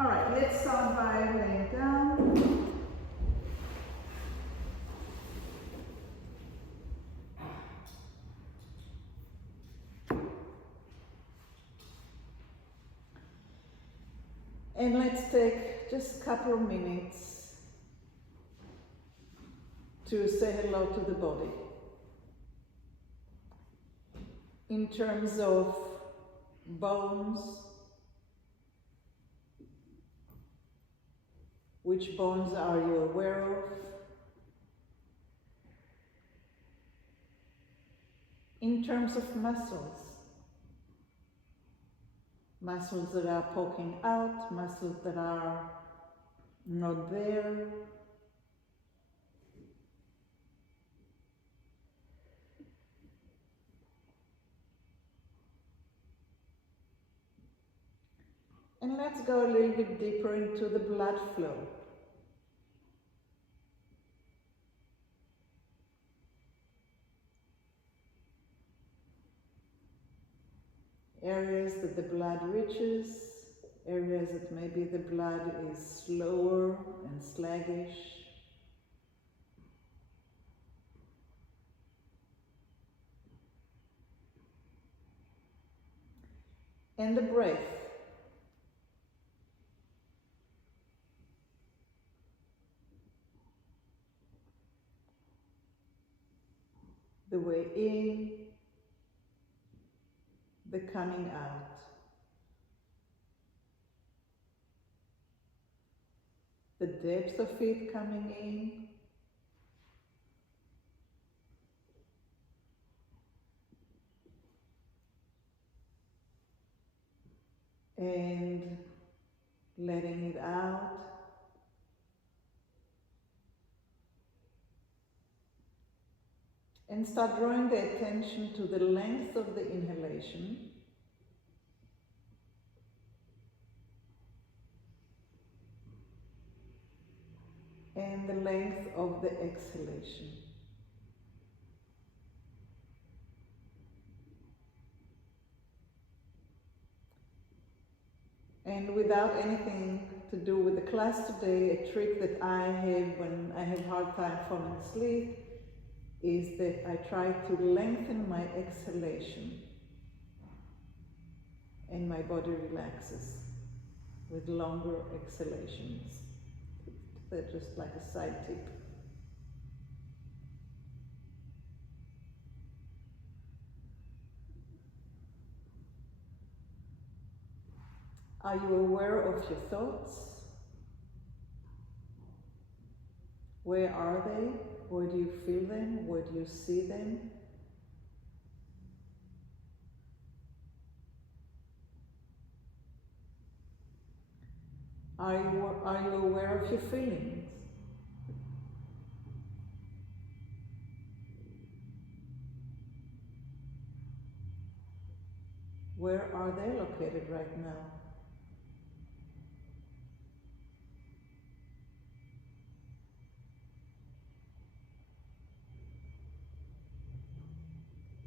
All right, let's start by laying down. And let's take just a couple of minutes to say hello to the body. In terms of bones, which bones are you aware of? In terms of muscles, muscles that are poking out, muscles that are not there. And let's go a little bit deeper into the blood flow. Areas that the blood reaches, areas that maybe the blood is slower and sluggish. And the breath. The way in, the coming out. The depth of it coming in and letting it out. And start drawing the attention to the length of the inhalation and the length of the exhalation. And without anything to do with the class today, a trick that I have when I have hard time falling asleep is that I try to lengthen my exhalation and my body relaxes with longer exhalations. They're just like a side tip. Are you aware of your thoughts? Where are they? Where do you feel them? Where do you see them? Are you aware of your feelings? Where are they located right now?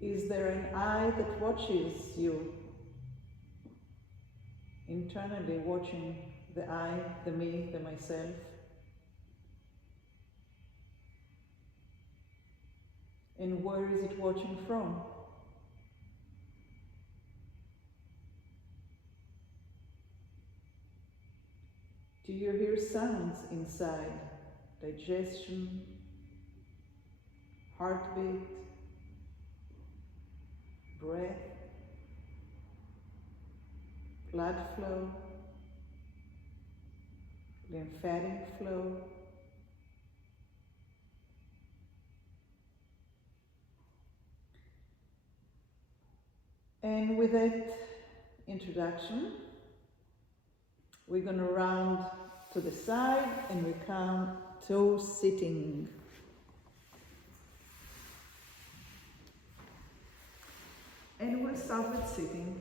Is there an I that watches you? Internally watching the I, the me, the myself? And where is it watching from? Do you hear sounds inside? Digestion, heartbeat, breath, blood flow, lymphatic flow. And with that introduction, we're going to round to the side and we come to sitting. And we'll start with sitting.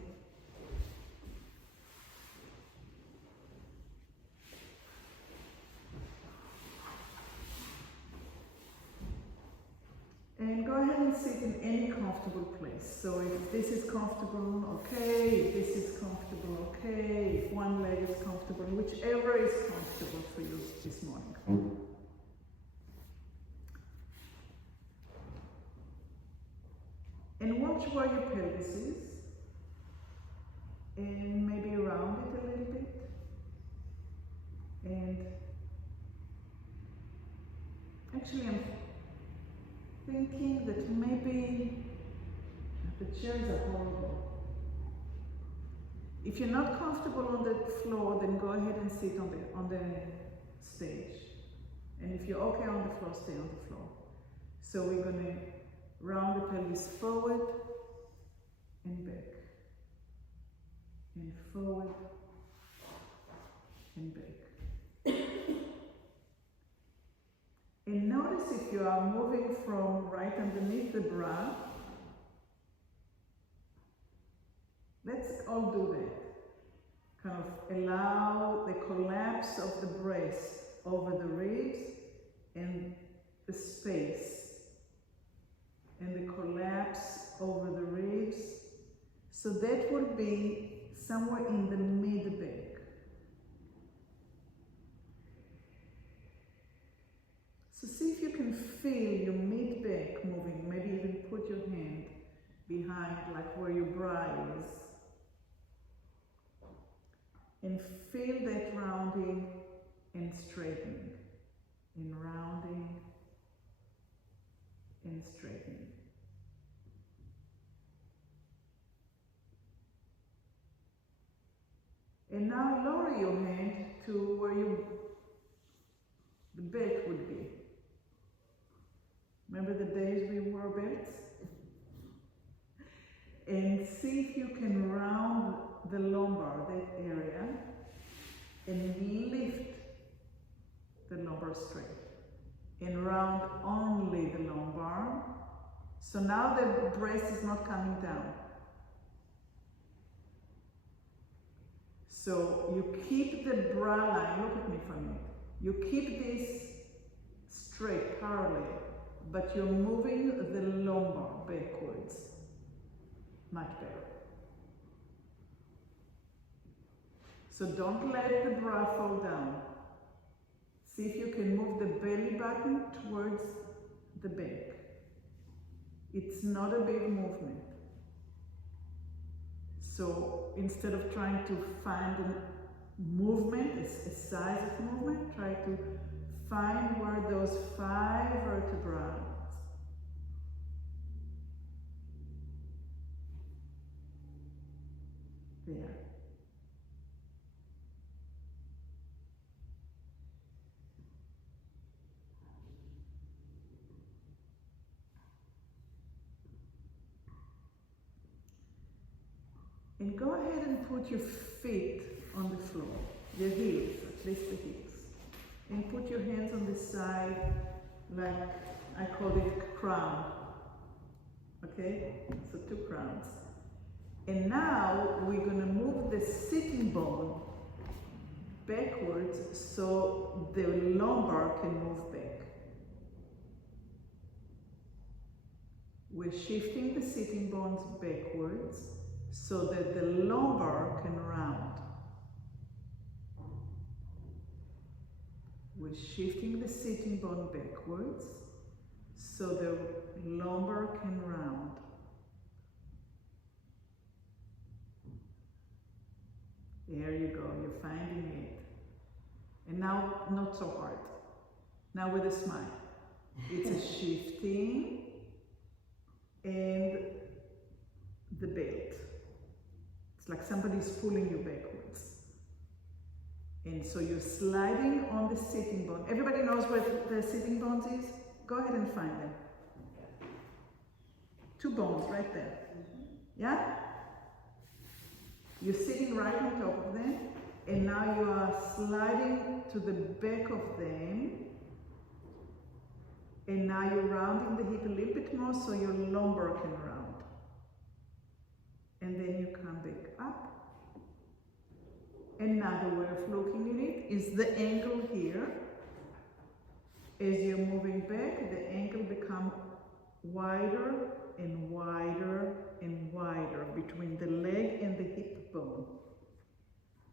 And go ahead and sit in any comfortable place. So if this is comfortable, okay. If this is comfortable, okay. If one leg is comfortable, whichever and maybe round it a little bit, and actually I'm thinking that maybe the chairs are horrible. If you're not comfortable on the floor, then go ahead and sit on the stage. And if you're okay on the floor, stay on the floor. So we're going to round the pelvis forward and back. And forward and back. And notice if you are moving from right underneath the bra. Let's all do that. Kind of allow the collapse of the breast over the ribs and the space. And the collapse over the ribs. So that will be somewhere in the mid-back. So see if you can feel your mid-back moving. Maybe even put your hand behind, like where your bra is. And feel that rounding and straightening. And rounding and straightening. And now lower your hand to where the belt would be. Remember the days we wore belts? And see if you can round the lumbar, that area, and lift the lumbar straight. And round only the lumbar. So now the breast is not coming down. So you keep the bra line, look at me for a minute. You keep this straight, parallel, but you're moving the lumbar backwards. Much better. So don't let the bra fall down. See if you can move the belly button towards the back. It's not a big movement. So instead of trying to find a movement, a size of movement, try to find where those 5 vertebrae. There. And go ahead and put your feet on the floor, your heels, at least the heels. And put your hands on the side, like I call it crown. Okay? So 2 crowns. And now we're going to move the sitting bone backwards so the lumbar can move back. We're shifting the sitting bones backwards so that the lumbar can round. We're shifting the sitting bone backwards so the lumbar can round. There you go, you're finding it. And now, not so hard. Now with a smile. It's a shifting and the belt. It's like somebody's pulling you backwards. And so you're sliding on the sitting bone. Everybody knows where the sitting bones is? Go ahead and find them. 2 bones right there. Yeah? You're sitting right on top of them, and now you are sliding to the back of them, and now you're rounding the hip a little bit more so your lumbar can round. And then you come back up. Another way of looking at it is the angle here. As you're moving back, the angle becomes wider and wider and wider between the leg and the hip bone.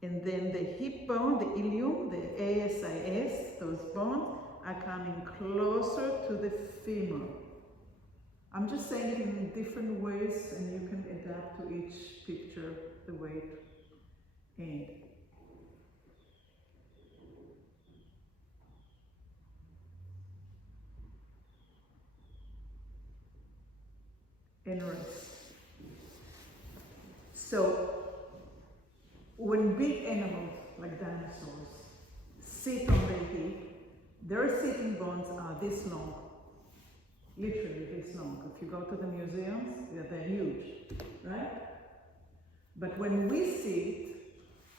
And then the hip bone, the ilium, the ASIS, those bones are coming closer to the femur. I'm just saying it in different ways, and you can adapt to each picture the way it and rest. So when big animals like dinosaurs sit on their hip, their sitting bones are this long, literally this long. If you go to the museums, they're huge, right? But when we sit,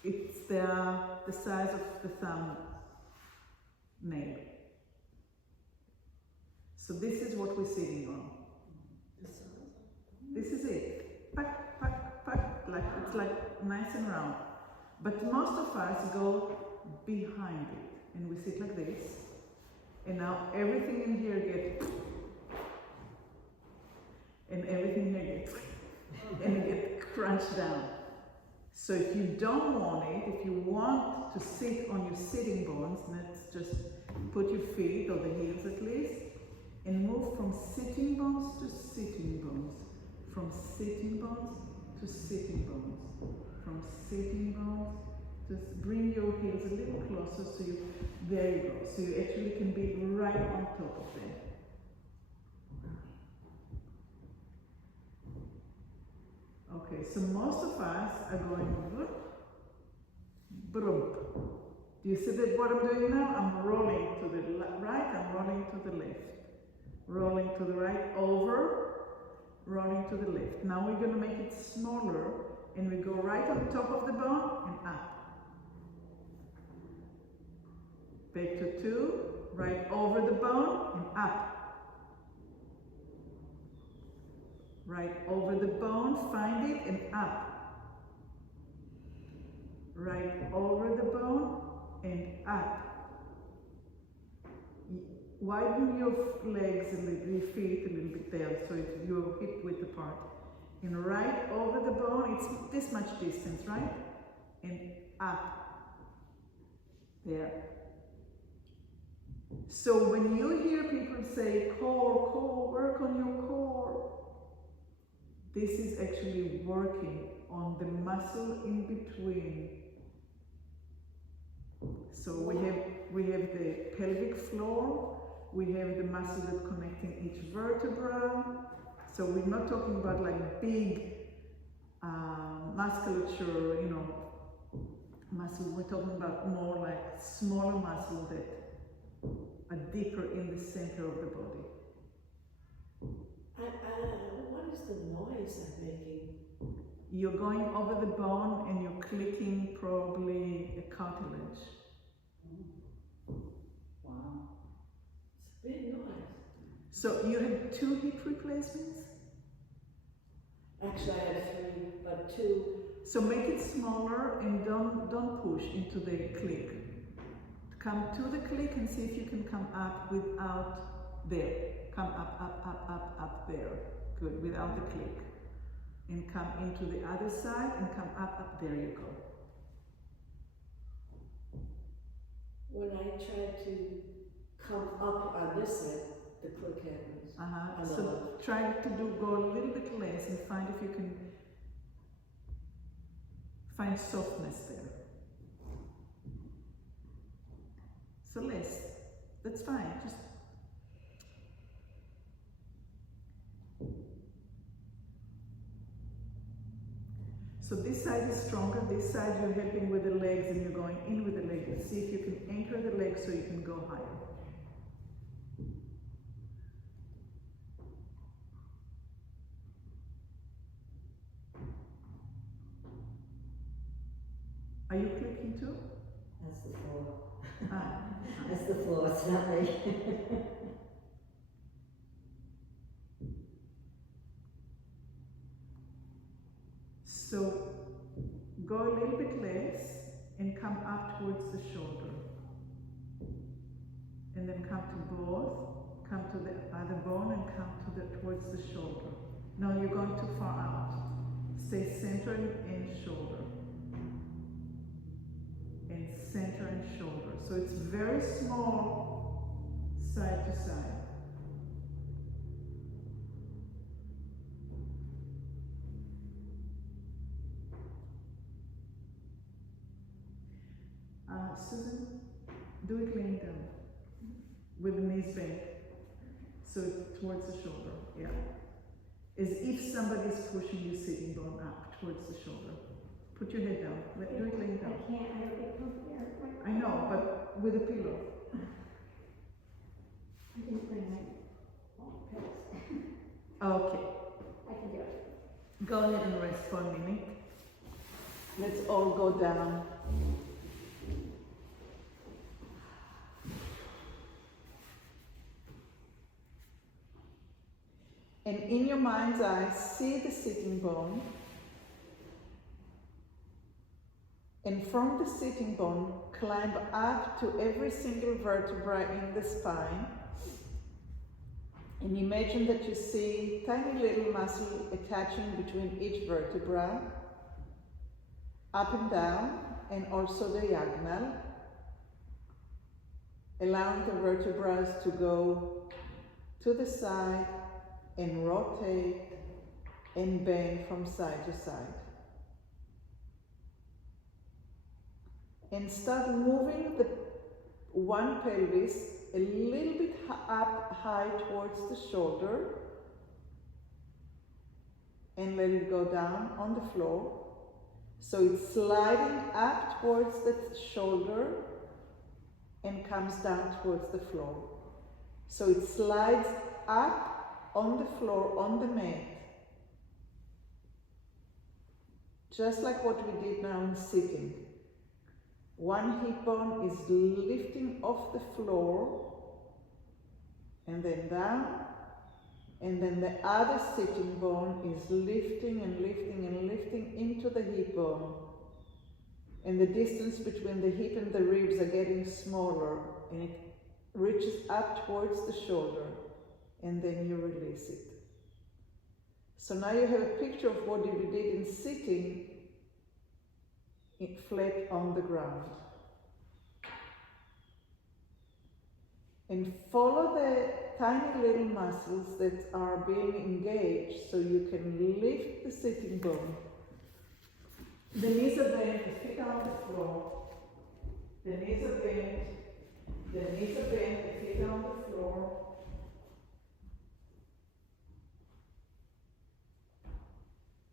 it's the size of the thumbnail. So this is what we're sitting on. This is it. Pack, pack, pack, like it's like nice and round. But most of us go behind it and we sit like this. And now everything in here gets, and everything here gets, and it gets crunched down. So if you don't want it, if you want to sit on your sitting bones, let's just put your feet, or the heels at least, and move from sitting bones to sitting bones. From sitting bones to sitting bones. From sitting bones, just bring your heels a little closer so you, there you go. So you actually can be right on top of them. Okay, so most of us are going brump. Do you see that what I'm doing now? I'm rolling to the right, I'm rolling to the left. Rolling to the right, over, rolling to the left. Now we're going to make it smaller, and we go right on top of the bone and up. Back to 2, right over the bone and up. Right over the bone, find it and up. Right over the bone and up. Widen your legs a little, your feet a little bit there, so it's your hip width apart. And right over the bone, it's this much distance, right? And up. There. So when you hear people say, core, core, work on your core, this is actually working on the muscle in between. So we have the pelvic floor, we have the muscle that's connecting each vertebra. So we're not talking about like big musculature, you know, muscle. We're talking about more like smaller muscle that are deeper in the center of the body. What is the noise I'm making? You're going over the bone and you're clicking probably a cartilage. Wow. It's a big noise. So you had 2 hip replacements? Actually, I had 3, but 2. So make it smaller and don't push into the click. Come to the click and see if you can come up without there. Come up, up, up, up, up there. Good, without the click. And come into the other side and come up, up, there you go. When I try to come up on this side, the click happens. So try to go a little bit less and find if you can find softness there. So less, that's fine. Just so this side is stronger, this side you're helping with the legs and you're going in with the legs. See if you can anchor the legs so you can go higher. Are you clicking too? That's the floor. Ah. That's the floor, it's not me. So go a little bit less and come up towards the shoulder. And then come to both, come to the other bone and come to towards the shoulder. No, you're going too far out. Stay center and shoulder. And center and shoulder. So it's very small side to side. Susan, do it laying down with the knees bent, so towards the shoulder, yeah. As if somebody's pushing your sitting bone up towards the shoulder. Put your head down. Do it laying down. I can't, I don't get comfortable. I know, but with a pillow. I didn't bring my pills. Okay. I can do it. Go ahead and rest for a minute. Let's all go down. And in your mind's eye, see the sitting bone. And from the sitting bone, climb up to every single vertebra in the spine. And imagine that you see tiny little muscle attaching between each vertebra, up and down, and also diagonal, allowing the vertebrae to go to the side and rotate and bend from side to side. And start moving the one pelvis a little bit up high towards the shoulder and let it go down on the floor. So it's sliding up towards the shoulder and comes down towards the floor. So it slides up on the floor, on the mat. Just like what we did now in sitting. One hip bone is lifting off the floor and then down, and then the other sitting bone is lifting and lifting and lifting into the hip bone. And the distance between the hip and the ribs are getting smaller, and it reaches up towards the shoulder, and then you release it. So now you have a picture of what you did in sitting, flat on the ground. And follow the tiny little muscles that are being engaged so you can lift the sitting bone. The knees are bent, the feet are on the floor. The knees are bent, the knees are bent, the feet are on the floor.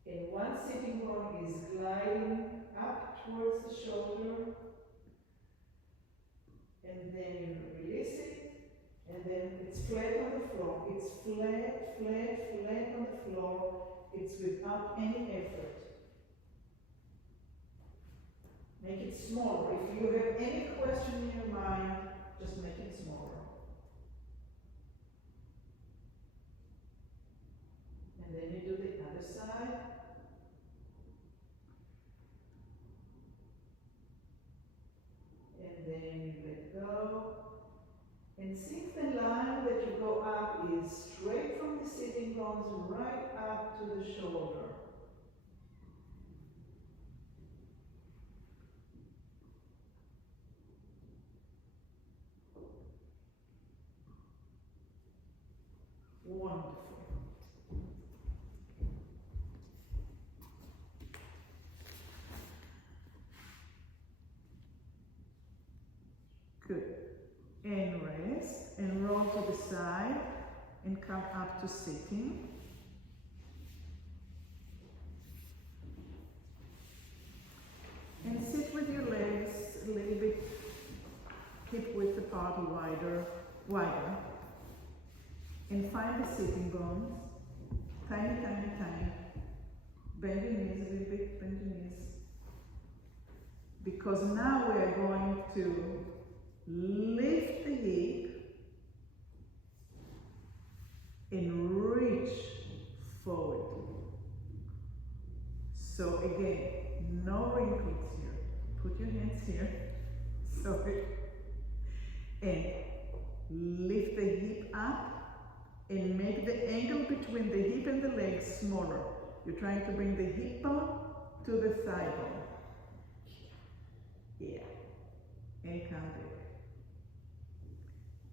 And one sitting bone is gliding up towards the shoulder, and then you release it, and then it's flat on the floor. It's flat, flat, flat on the floor. It's without any effort. Make it smaller. If you have any question in your mind, just make it smaller. And then you do the other side. And then you let go. And since the line that you go up is straight from the sitting bones right up to the shoulder. Wonderful. Good. And rest, and roll to the side, and come up to sitting. And sit with your legs a little bit hip width apart, wider. And find the sitting bones, tiny, tiny, tiny. Bend your knees a little bit, bend your knees. Because now we are going to lift the hip and reach forward. So again, no wrinkles here. Put your hands here. Sorry. And lift the hip up and make the angle between the hip and the leg smaller. You're trying to bring the hip bone to the thigh bone. Yeah. And come back.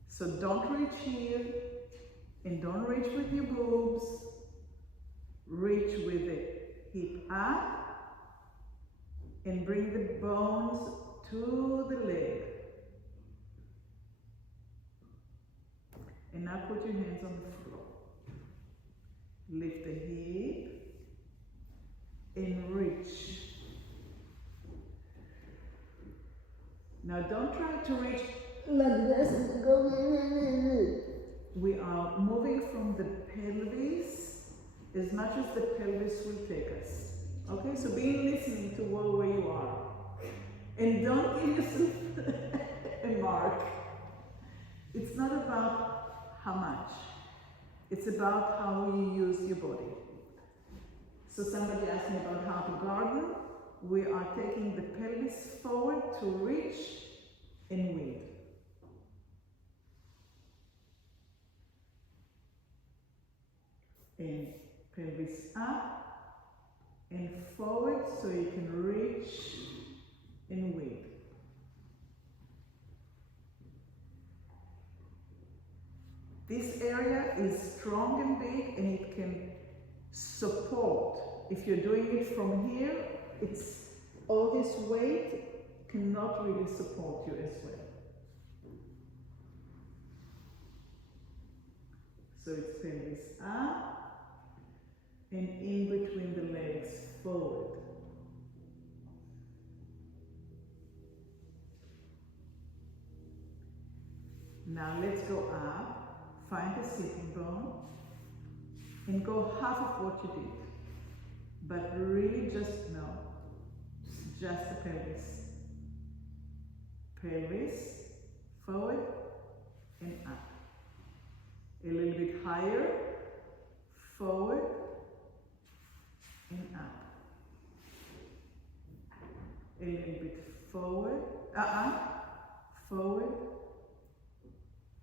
So don't reach here, and don't reach with your boobs. Reach with the hip up, and bring the bones to the leg. And now put your hands on the floor. Lift the hip and reach. Now don't try to reach like this. We are moving from the pelvis as much as the pelvis will take us. Okay, so be listening to where you are. And don't give yourself a mark. It's not about how much. It's about how you use your body. So somebody asked me about how to garden. We are taking the pelvis forward to reach and weed. And pelvis up and forward so you can reach and weed. This area is strong and big and it can support. If you're doing it from here, it's all this weight cannot really support you as well. So it's pelvis up and in between the legs forward. Now let's go up, find the sitting bone and go half of what you did. But really just the pelvis. Pelvis, forward and up. A little bit higher, forward and up. A little bit forward, forward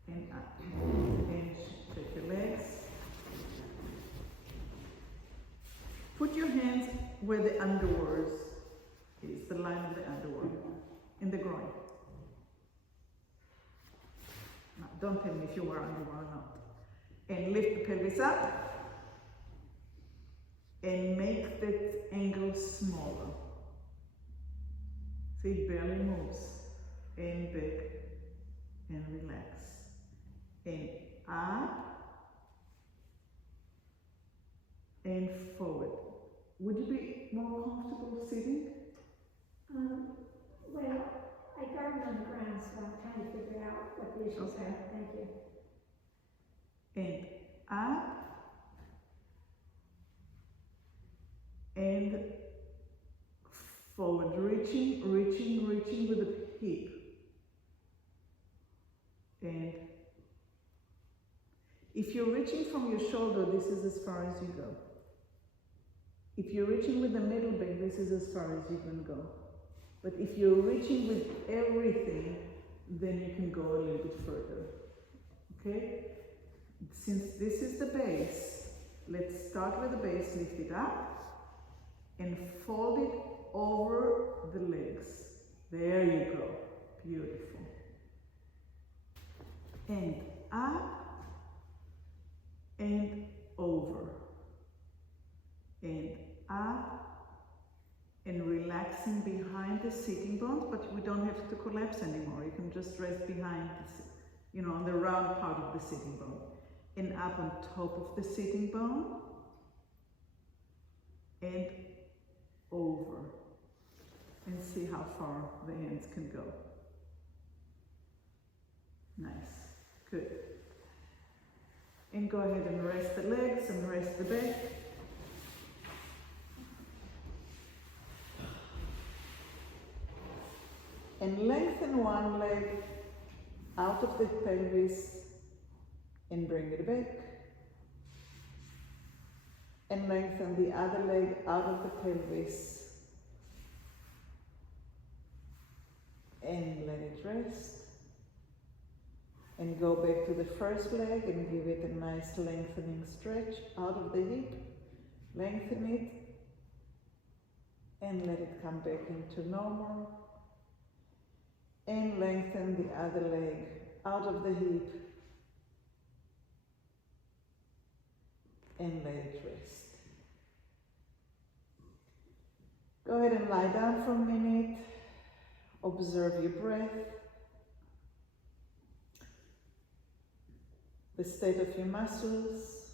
and up. And take your legs. Put your hands where the underwards is, the line of the underward, in the groin. Now, don't tell me if you were underward or not. And lift the pelvis up and make that angle smaller. So it barely moves. And back and relax. And up and forward. Would you be more comfortable sitting? Well, I garden on the ground, so I'm trying to figure out what the issues Okay. are. Thank you. And up and forward, reaching with the hip. And if you're reaching from your shoulder, this is as far as you go. If you're reaching with the middle back, this is as far as you can go. But if you're reaching with everything, then you can go a little bit further. Okay? Since this is the base, let's start with the base, lift it up, and fold it over the legs. There you go. Beautiful. And up, and over. And up, and relaxing behind the sitting bones, but we don't have to collapse anymore. You can just rest behind, on the round part of the sitting bone. And up on top of the sitting bone, and over. And see how far the hands can go. Nice, good. And go ahead and rest the legs and rest the back. And lengthen one leg out of the pelvis and bring it back. And lengthen the other leg out of the pelvis and let it rest. And go back to the first leg and give it a nice lengthening stretch out of the hip. Lengthen it and let it come back into normal. And lengthen the other leg out of the hip and let it rest. Go ahead and lie down for a minute Observe your breath, the state of your muscles,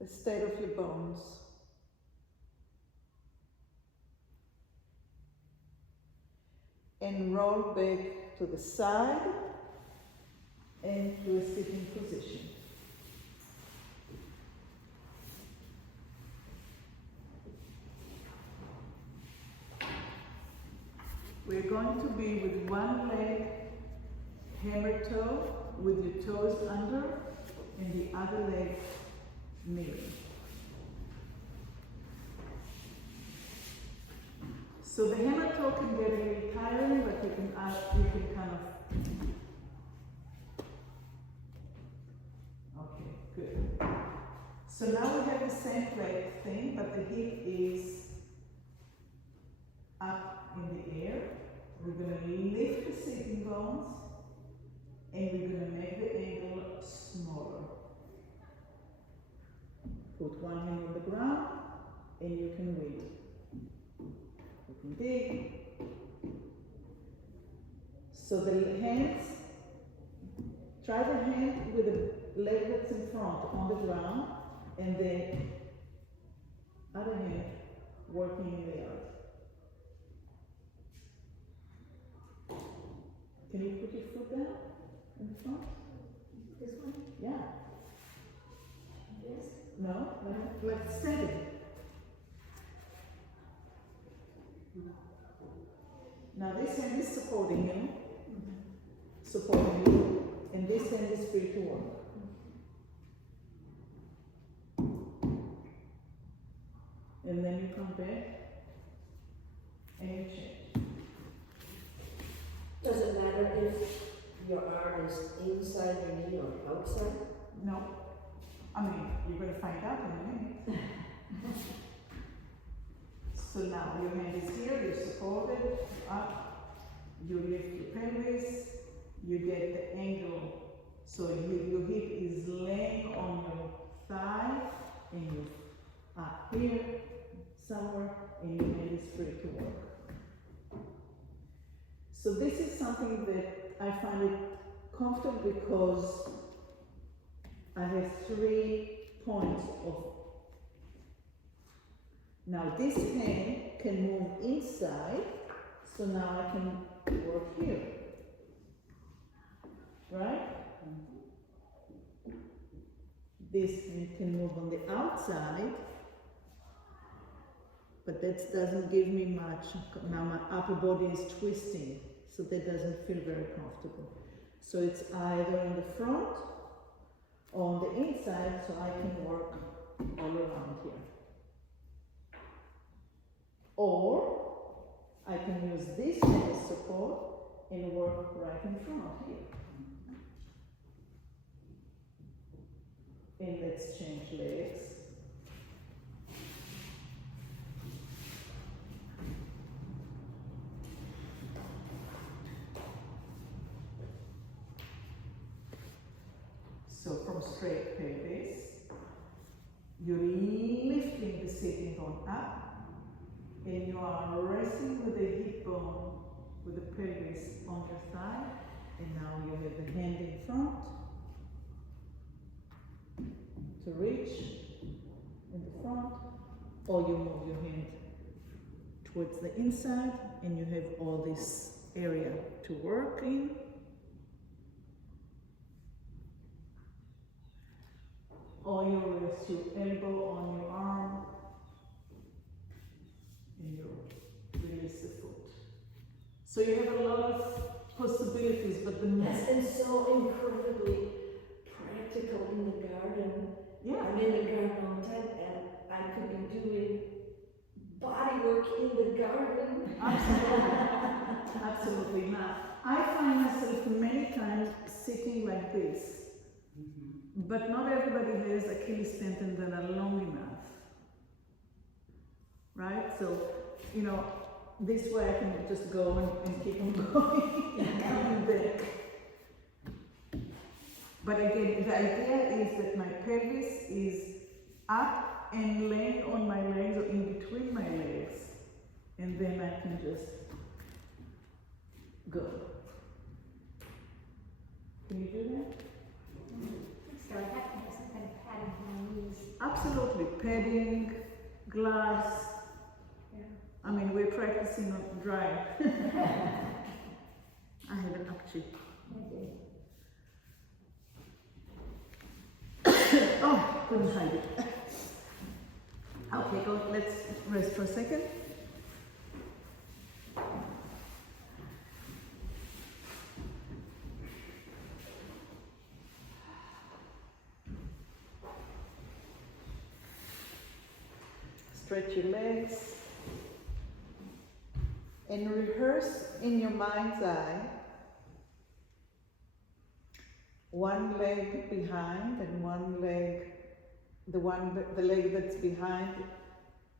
the state of your bones. And roll back to the side and to a sitting position. We're going to be with one leg hammer toe, with your toes under, and the other leg kneeling. So the hammer toe can get a little tiring, but you can kind of. Okay, good. So now we have the same leg thing, but the hip is up in the air. We're going to lift the sitting bones, and we're going to make the angle smaller. Put one hand on the ground, and you can read. You can dig. So the hands, try the hand with the leg that's in front on the ground, and the other hand working in the yard. Can you put your foot down in the front? This one? Yeah. This? No? Like steady. Now this hand is supporting you, and this hand is free to work. And then you come back and you change. Does it matter if your arm is inside your knee or outside? No. I mean, you're going to find out in a minute. So now your hand is here, you're supported, up, you lift your pelvis, you get the angle. So your hip is laying on your thigh, and you're up here somewhere, and your hand is free to work. So this is something that I find it comfortable because I have 3 points of. Now this hand can move inside, so now I can work here, right? This hand can move on the outside, but that doesn't give me much. Now my upper body is twisting, so that doesn't feel very comfortable. So it's either in the front or on the inside, so I can work all around here. Or I can use this as support and work right in front here. And let's change legs. So from straight pelvis, you're lifting the sitting bone up, and you are resting with the hip bone, with the pelvis on your thigh, and now you have the hand in front to reach in the front, or you move your hand towards the inside, and you have all this area to work in. Or you rest your elbow on your arm, and you release the foot. So you have a lot of possibilities, but the Yes, and so incredibly practical in the garden. yeah, I'm in the garden all the time, and I could be doing body work in the garden. absolutely, absolutely. Now I find myself many times sitting like this, but not everybody has Achilles tendon that are long enough, right? So, you know, this way I can just go and keep on going and coming back. But again, the idea is that my pelvis is up and laying on my legs or in between my legs, and then was. Yeah. I mean, we're practicing on dry. I have an upchi. Oh, couldn't hide it. Okay, go, let's rest for a second. Stretch your legs and rehearse in your mind's eye one leg behind and one leg, the leg that's behind,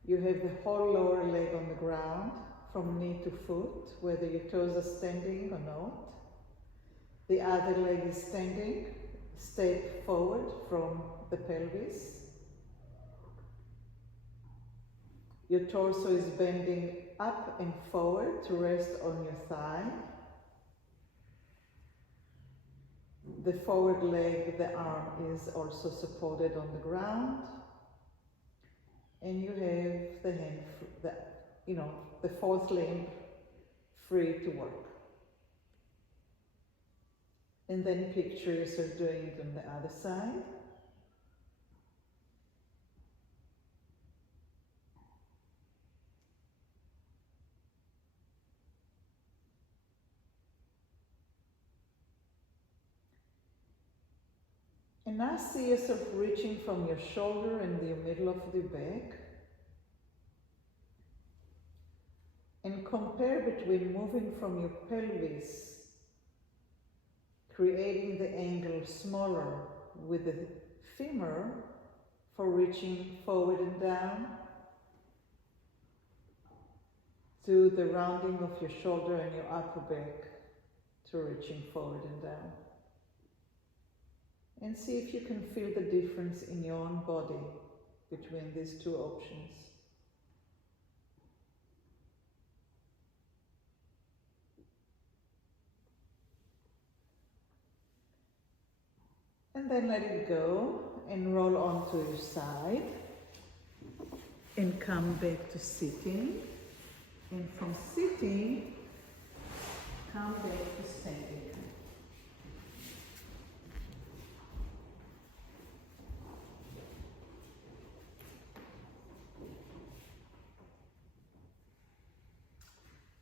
you have the whole lower leg on the ground from knee to foot, whether your toes are standing or not. The other leg is standing, step forward from the pelvis. Your torso is bending up and forward to rest on your thigh. The forward leg, the arm is also supported on the ground. And you have the hand, the fourth limb free to work. And then picture yourself doing it on the other side. And now see yourself reaching from your shoulder and the middle of the back. And compare between moving from your pelvis, creating the angle smaller with the femur for reaching forward and down, to the rounding of your shoulder and your upper back to reaching forward and down. And see if you can feel the difference in your own body between these two options. And then let it go and roll onto your side and come back to sitting. And from sitting, come back to standing.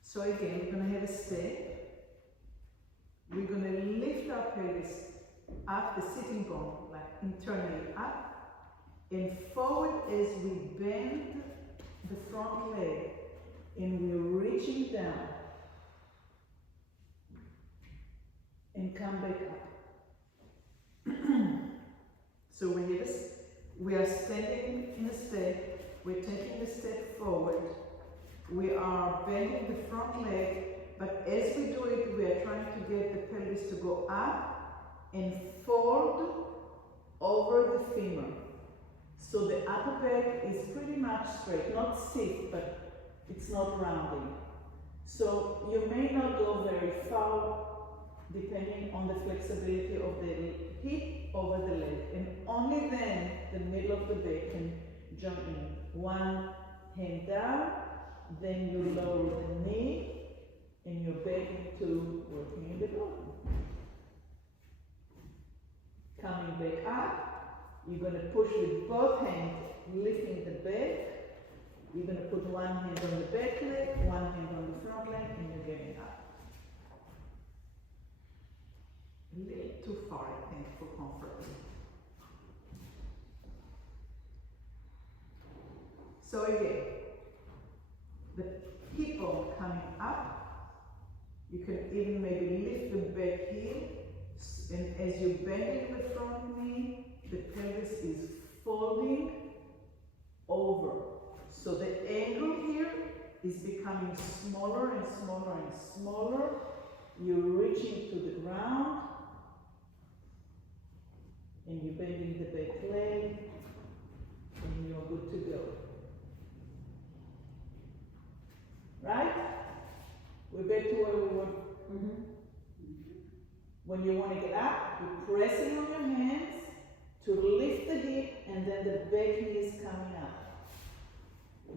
So again, we're going to have a step. We're going to lift our pelvis up, the sitting bone, like internally up, and forward as we bend the front leg, and we're reaching down, and come back up. So we are standing in a step, we're taking a step forward, we are bending the front leg, but as we do it, we are trying to get the pelvis to go up and fold over the femur. So the upper back is pretty much straight, not stiff, but it's not rounding. So you may not go very far depending on the flexibility of the hip over the leg. And only then the middle of the back can join in. One hand down, then you lower the knee, and you're back into working in the bottom. Coming back up, you're going to push with both hands, lifting the back. You're going to put one hand on the back leg, one hand on the front leg, and you're getting up. A little too far, I think, for comfort. So again, the hip bone coming up. You can even maybe lift the back heel, and as you're bending the front knee, the pelvis is folding over. So the angle here is becoming smaller and smaller and smaller. You're reaching to the ground, and you're bending the back leg, and you're good to go. Right? We're back to where we were. When you want to get up, you're pressing on your hands to lift the hip, and then the back knee is coming up.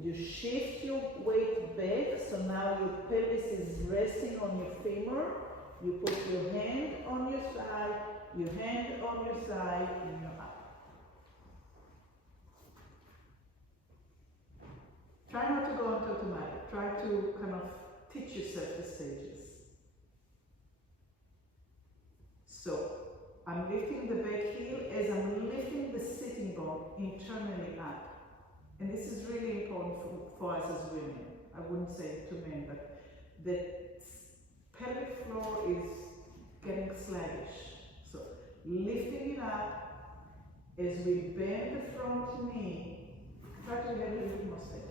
You shift your weight back, so now your pelvis is resting on your femur. You put your hand on your side, your hand on your side, and you're up. Try not to go on automatic. Try to kind of teach yourself the stages. So, I'm lifting the back heel as I'm lifting the sitting bone internally up. And this is really important for us as women. I wouldn't say it to men, but the pelvic floor is getting sluggish. So lifting it up as we bend the front knee. Try to have a little more straight.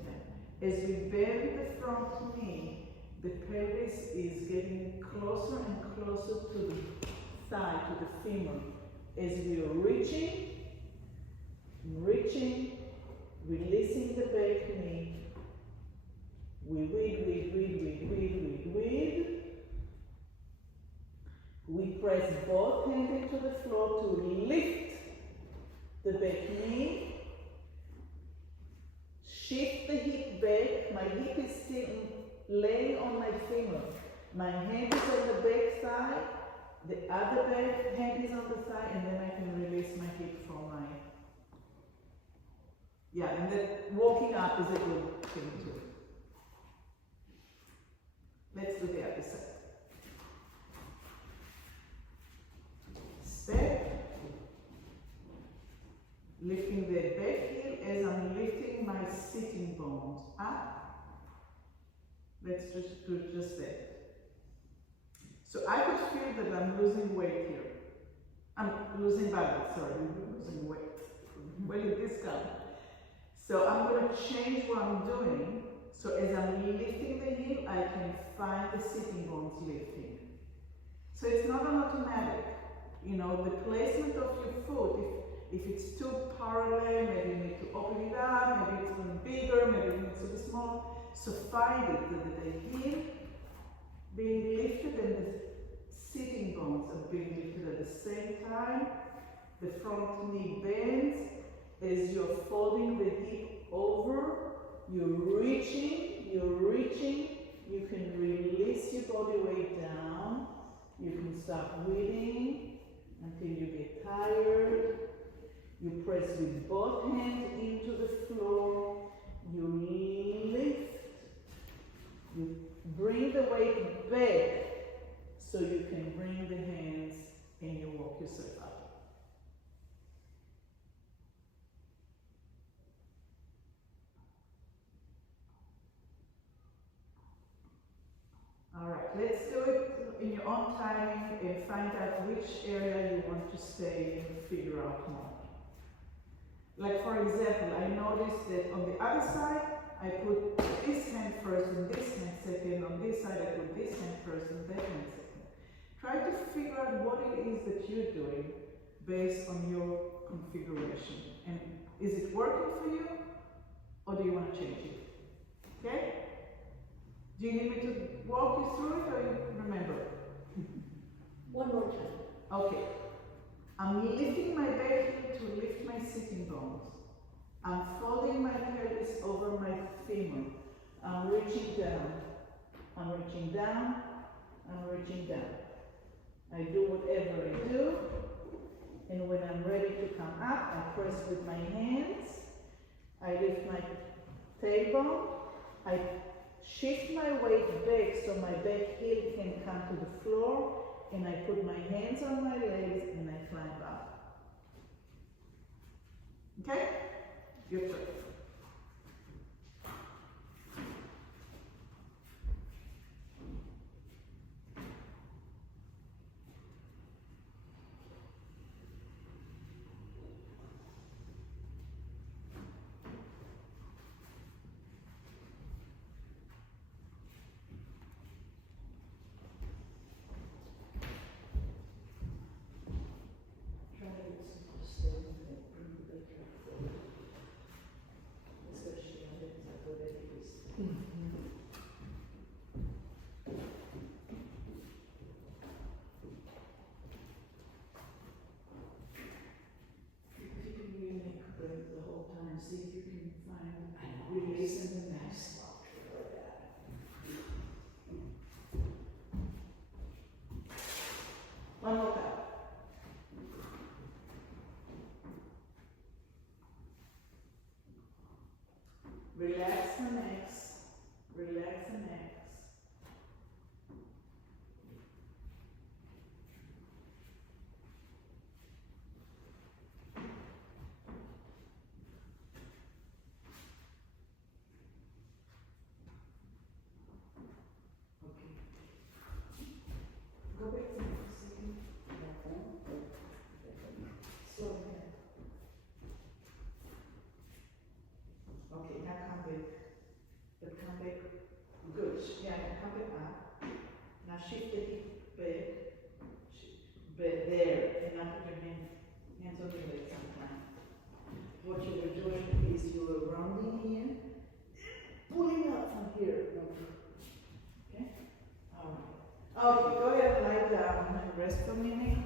As we bend the front knee, the pelvis is getting closer and closer to the thigh, to the femur. As we are reaching, releasing the back knee, we We press both hands into the floor to lift the back knee. Shift the hip back. My hip is still laying on my femur. My hand is on the back thigh. The other back hand is on the thigh, and then I can release my hip from my... Yeah, and then walking up is a good thing too. Let's do the other side. Step. Lifting the back heel as I'm lifting my sitting bones up. Let's just do just that. So I could feel that I'm losing weight here. I'm losing balance, sorry, I'm losing weight. Where did this come? So I'm going to change what I'm doing. So as I'm lifting the heel, I can find the sitting bones lifting. So it's not an automatic. You know, the placement of your foot, if it's too parallel, maybe you need to open it up, maybe it's going to be bigger, maybe it needs to be small. So find it, the heel being lifted and the sitting bones are being lifted at the same time. The front knee bends. As you're folding the hip over, you're reaching, you can release your body weight down. You can start breathing until you get tired. You press with both hands into the floor. You lift. You bring the weight back so you can bring the hands and you walk yourself up. Alright, let's do it in your own timing and find out which area you want to stay and figure out more. Like for example, I noticed that on the other side, I put this hand first and this hand second. On this side, I put this hand first and that hand second. Try to figure out what it is that you're doing based on your configuration. And is it working for you, or do you want to change it? Okay? Do you need me to walk you through it, or you remember? One more time. Okay. I'm lifting my back heel to lift my sitting bones. I'm folding my pelvis over my femur. I'm reaching down. I'm reaching down. I'm reaching down. I do whatever I do. And when I'm ready to come up, I press with my hands. I lift my tailbone. I shift my weight back so my back heel can come to the floor, and I put my hands on my legs and I climb up. Okay? Your turn. what you were doing is you were rounding here, pulling up from here. Okay? Alright. Okay, go ahead, lie down and rest for a minute.